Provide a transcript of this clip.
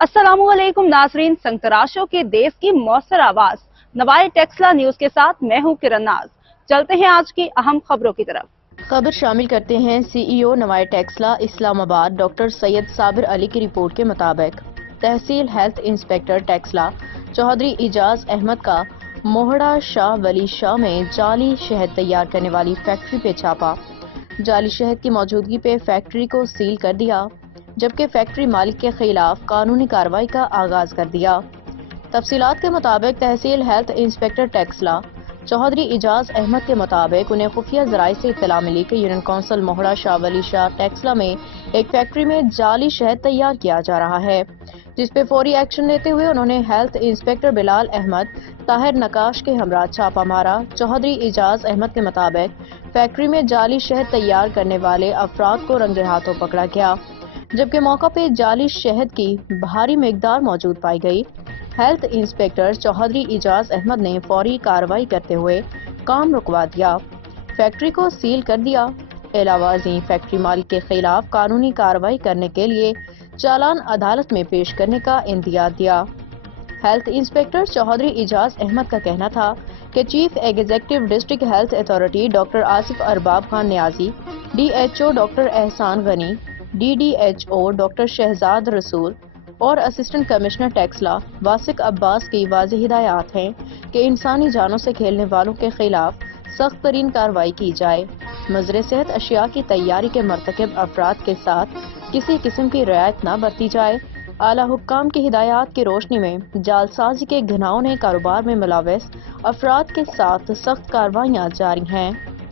अस्सलामु अलैकुम नाजरीन, संतराशों के देश की मौसर आवाज नवाए टेक्सला न्यूज के साथ मैं हूं किरण नाज। चलते हैं आज की अहम खबरों की तरफ। खबर शामिल करते हैं सीईओ नवाए टेक्सला इस्लामाबाद डॉक्टर सैयद साबिर अली की रिपोर्ट के मुताबिक तहसील हेल्थ इंस्पेक्टर टेक्सला चौधरी इजाज अहमद का मोहड़ा शाह वली शाह में जाली शहद तैयार करने वाली फैक्ट्री पे छापा। जाली शहद की मौजूदगी पे फैक्ट्री को सील कर दिया, जबकि फैक्ट्री मालिक के खिलाफ कानूनी कार्रवाई का आगाज कर दिया। तफसीलात के मुताबिक तहसील हेल्थ इंस्पेक्टर टेक्सला चौधरी इजाज अहमद के मुताबिक उन्हें खुफिया जराये से इत्तला मिली कि यूनियन काउंसिल मोहड़ा शाह वली शाह टेक्सला में एक फैक्ट्री में जाली शहद तैयार किया जा रहा है, जिस पे फौरी एक्शन लेते हुए उन्होंने हेल्थ इंस्पेक्टर बिलाल अहमद ताहिर नकाश के हमरा छापा मारा। चौधरी इजाज अहमद के मुताबिक फैक्ट्री में जाली शहद तैयार करने वाले अफराद को रंगे हाथों पकड़ा गया, जबकि मौका पे जाली शहद की भारी मिकदार मौजूद पाई गई। हेल्थ इंस्पेक्टर चौधरी इजाज अहमद ने फौरी कार्रवाई करते हुए काम रुकवा दिया, फैक्ट्री को सील कर दिया। अलावाजी फैक्ट्री मालिक के खिलाफ कानूनी कार्रवाई करने के लिए चालान अदालत में पेश करने का इंदिया दिया। हेल्थ इंस्पेक्टर चौधरी इजाज अहमद का कहना था कि chief executive district health authority doctor Asif Arbab Khan Niazi, DHO doctor एहसान गनी, DDHO डॉक्टर शहजाद रसूल और असिस्टेंट कमिश्नर टेक्सला वासिक अब्बास की वाज़ेह हिदायत हैं कि इंसानी जानों से खेलने वालों के खिलाफ सख्त तरीन कार्रवाई की जाए। मज़र सेहत अशिया की तैयारी के मर्तकब अफराद के साथ किसी किस्म की रियायत न बरती जाए। आला हुक्काम की हिदायत की रोशनी में जालसाजी के घिनौने कारोबार में मुलव्वस अफराद के साथ सख्त कार्रवाइयाँ जारी हैं।